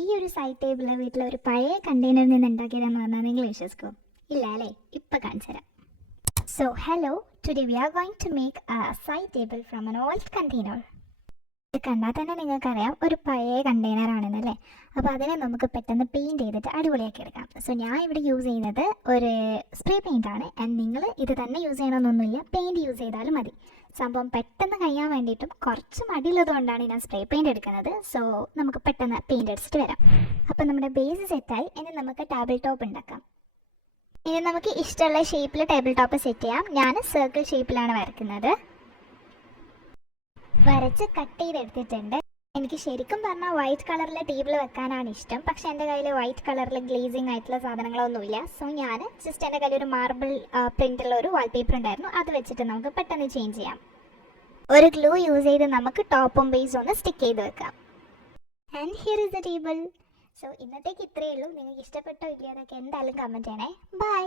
ഈ ഒരു side table വീട്ടിലെ ഒരു പഴയ കണ്ടെയ്നറിൽ നിന്ന് ഉണ്ടാക്കിയതെന്ന് പറഞ്ഞാൽ നിങ്ങൾ വിശ്വസിക്കുമോ? ഇല്ല അല്ലേ? ഇപ്പം കാണിച്ചു തരാം. So hello, today we are going to make a side table from an old container. ഇത് കണ്ടാൽ തന്നെ നിങ്ങൾക്കറിയാം ഒരു പഴയ കണ്ടെയ്നർ ആണെന്നല്ലേ. അപ്പോൾ അതിനെ നമുക്ക് പെട്ടെന്ന് പെയിൻറ്റ് ചെയ്തിട്ട് അടിപൊളിയാക്കി എടുക്കാം. സോ ഞാൻ ഇവിടെ യൂസ് ചെയ്യുന്നത് ഒരു സ്പ്രേ പെയിൻ്റ് ആണ്. ആൻഡ് നിങ്ങൾ ഇത് തന്നെ യൂസ് ചെയ്യണമെന്നൊന്നുമില്ല, പെയിൻറ്റ് യൂസ് ചെയ്താലും മതി. സംഭവം പെട്ടെന്ന് കഴിയാൻ വേണ്ടിയിട്ടും കുറച്ച് മടിയുള്ളത് കൊണ്ടാണ് ഞാൻ സ്പ്രേ പെയിൻറ്റ് എടുക്കുന്നത്. സോ നമുക്ക് പെട്ടെന്ന് പെയിൻറ്റ് അടിച്ചിട്ട് വരാം. അപ്പോൾ നമ്മുടെ ബേസ് സെറ്റായി. ഇനി നമുക്ക് ടേബിൾ ടോപ്പ് ഉണ്ടാക്കാം. ഇനി നമുക്ക് ഇഷ്ടമുള്ള ഷേപ്പിൽ ടേബിൾ ടോപ്പ് സെറ്റ് ചെയ്യാം. ഞാൻ സർക്കിൾ ഷേപ്പിലാണ് വരയ്ക്കുന്നത്. വരച്ച് കട്ട് ചെയ്തെടുത്തിട്ടുണ്ട്. എനിക്ക് ശരിക്കും പറഞ്ഞാൽ വൈറ്റ് കളറിലെ ടേബിൾ വെക്കാനാണ് ഇഷ്ടം. പക്ഷേ എൻ്റെ കയ്യിൽ വൈറ്റ് കളറിൽ ഗ്ലേസിങ് ആയിട്ടുള്ള സാധനങ്ങളൊന്നുമില്ല. സോ ഞാൻ ജസ്റ്റ് എൻ്റെ കയ്യിൽ ഒരു മാർബിൾ പ്രിൻ്റുള്ള ഒരു വാൾപേപ്പർ ഉണ്ടായിരുന്നു. അത് വെച്ചിട്ട് നമുക്ക് പെട്ടെന്ന് ചേഞ്ച് ചെയ്യാം. ഒരു ഗ്ലൂ യൂസ് ചെയ്ത് നമുക്ക് ടോപ്പും ബേസും ഒന്ന് സ്റ്റിക്ക് ചെയ്ത് വെക്കാം. And here is the table. So ഇന്നത്തേക്ക് ഇത്രയേ ഉള്ളൂ. നിങ്ങൾക്ക് ഇഷ്ടപ്പെട്ടോ ഇല്ലയോ എന്നൊക്കെ എന്തായാലും കമൻറ്റ് ചെയ്യണേ. ബൈ.